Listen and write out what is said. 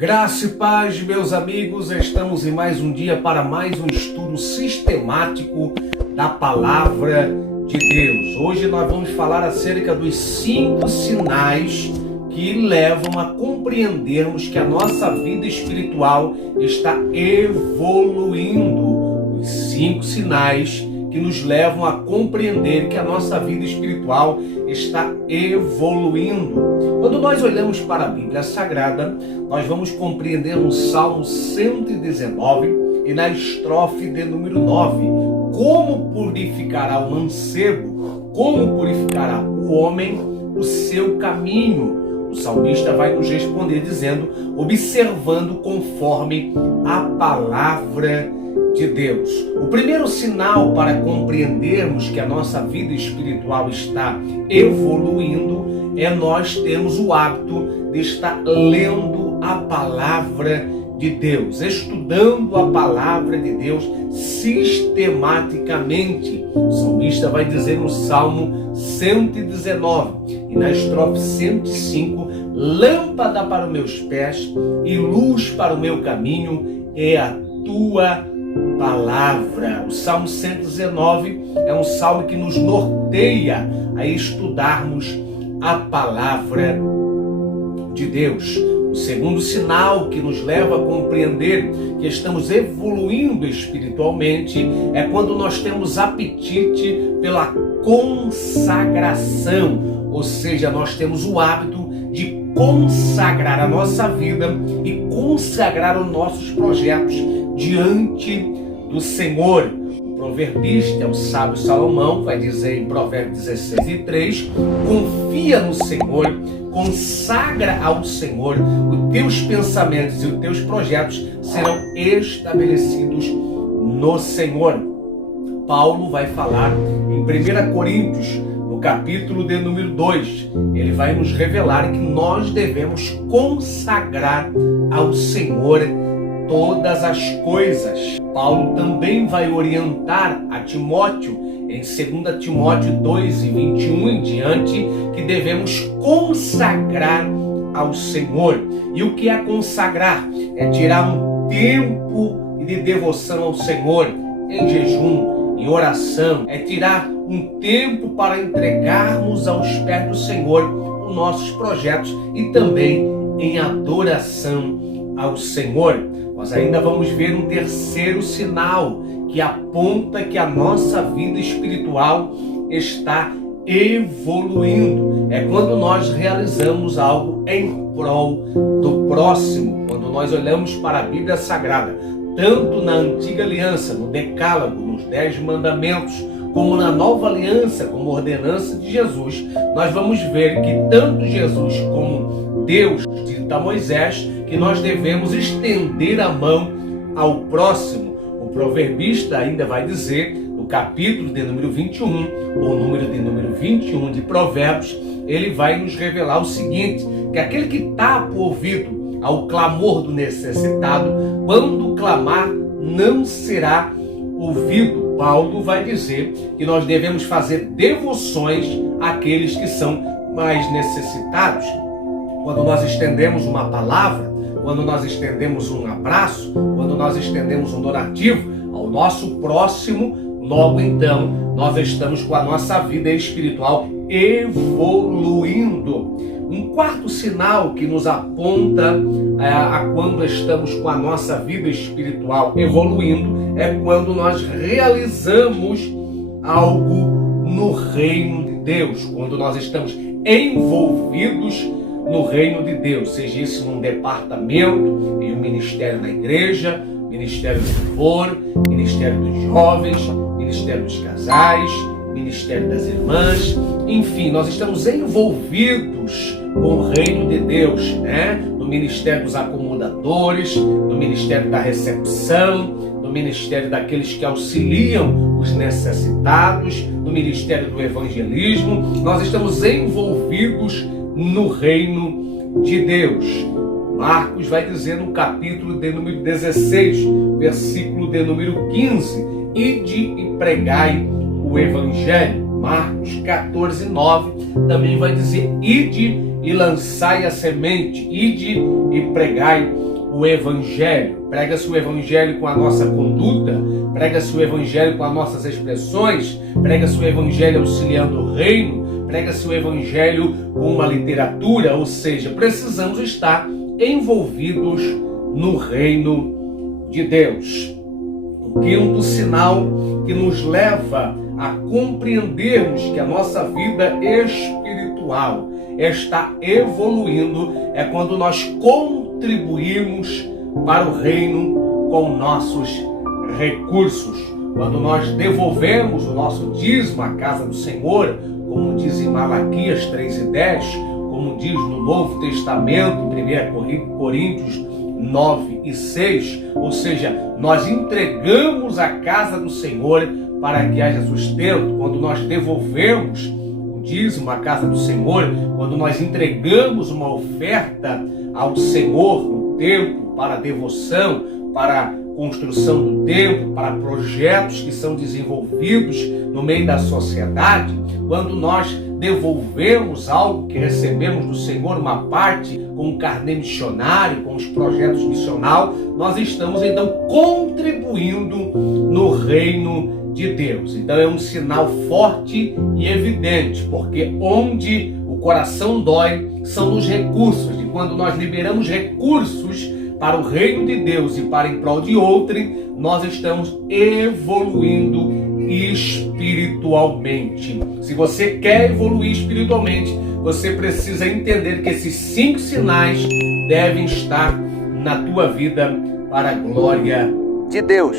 Graça e paz, meus amigos, estamos em mais um dia para mais um estudo sistemático da Palavra de Deus. Hoje nós vamos falar acerca dos 5 sinais que levam a compreendermos que a nossa vida espiritual está evoluindo. Os 5 sinais que nos levam a compreender que a nossa vida espiritual está evoluindo. Quando nós olhamos para a Bíblia Sagrada, nós vamos compreender no Salmo 119 e na estrofe de número 9, como purificará o mancebo, como purificará o homem o seu caminho. O salmista vai nos responder dizendo, observando conforme a palavra de Deus. O primeiro sinal para compreendermos que a nossa vida espiritual está evoluindo é nós termos o hábito de estar lendo a palavra de Deus, estudando a palavra de Deus sistematicamente. O salmista vai dizer no Salmo 119 e na estrofe 105, lâmpada para os meus pés e luz para o meu caminho é a tua palavra. O Salmo 119 é um salmo que nos norteia a estudarmos a palavra de Deus. O segundo sinal que nos leva a compreender que estamos evoluindo espiritualmente é quando nós temos apetite pela consagração, ou seja, nós temos o hábito de consagrar a nossa vida e consagrar os nossos projetos diante do Senhor. O proverbista, o sábio Salomão, vai dizer em Provérbios 16:3, confia no Senhor, consagra ao Senhor, os teus pensamentos e os teus projetos serão estabelecidos no Senhor. Paulo vai falar em 1 Coríntios, no capítulo de número 2, ele vai nos revelar que nós devemos consagrar ao Senhor todas as coisas. Paulo também vai orientar a Timóteo, em 2 Timóteo 2:21 em diante, que devemos consagrar ao Senhor. E o que é consagrar? É tirar um tempo de devoção ao Senhor, em jejum, em oração. É tirar um tempo para entregarmos aos pés do Senhor os nossos projetos e também em adoração ao Senhor. Nós ainda vamos ver um terceiro sinal que aponta que a nossa vida espiritual está evoluindo. É quando nós realizamos algo em prol do próximo. Quando nós olhamos para a Bíblia Sagrada, tanto na Antiga Aliança, no Decálogo, nos 10 Mandamentos, como na Nova Aliança, como ordenança de Jesus, nós vamos ver que tanto Jesus como Deus dita a Moisés que nós devemos estender a mão ao próximo. O proverbista ainda vai dizer, no capítulo de número 21, ou número de número 21 de Provérbios, ele vai nos revelar o seguinte, que aquele que tapa o ouvido ao clamor do necessitado, quando clamar, não será ouvido. Paulo vai dizer que nós devemos fazer devoções àqueles que são mais necessitados. Quando nós estendemos uma palavra, quando nós estendemos um abraço, quando nós estendemos um donativo ao nosso próximo, logo então nós estamos com a nossa vida espiritual evoluindo. Um quarto sinal que nos aponta a quando estamos com a nossa vida espiritual evoluindo é quando nós realizamos algo no reino de Deus, quando nós estamos envolvidos no reino de Deus, seja isso num departamento, em um ministério na igreja, ministério do louvor, ministério dos jovens, ministério dos casais, ministério das irmãs, enfim, nós estamos envolvidos com o reino de Deus, né? No ministério dos acomodadores, no ministério da recepção, no ministério daqueles que auxiliam os necessitados, no ministério do evangelismo, nós estamos envolvidos no reino de Deus. Marcos vai dizer no capítulo de número 16, versículo de número 15, ide e pregai o evangelho. Marcos 14:9 também vai dizer, ide e lançai a semente, ide e pregai o Evangelho. Prega-se o Evangelho com a nossa conduta, prega-se o Evangelho com as nossas expressões, prega-se o Evangelho auxiliando o reino, prega-se o Evangelho com uma literatura, ou seja, precisamos estar envolvidos no reino de Deus. O quinto sinal que nos leva a compreendermos que a nossa vida espiritual está evoluindo é quando nós contribuímos para o reino com nossos recursos. Quando nós devolvemos o nosso dízimo à casa do Senhor, como diz em Malaquias 3:10, como diz no Novo Testamento, em 1 Coríntios 9:6, ou seja, nós entregamos a casa do Senhor para que haja sustento. Quando nós devolvemos o dízimo à casa do Senhor, quando nós entregamos uma oferta ao Senhor no templo para devoção, para construção do templo, para projetos que são desenvolvidos no meio da sociedade, quando nós devolvemos algo que recebemos do Senhor, uma parte com o carnê missionário, com os projetos missionais, nós estamos então contribuindo no reino de Deus. Então é um sinal forte e evidente, porque onde o coração dói são os recursos, e quando nós liberamos recursos para o reino de Deus e para em prol de outrem, nós estamos evoluindo espiritualmente. Se você quer evoluir espiritualmente, você precisa entender que esses 5 sinais devem estar na tua vida para a glória de Deus.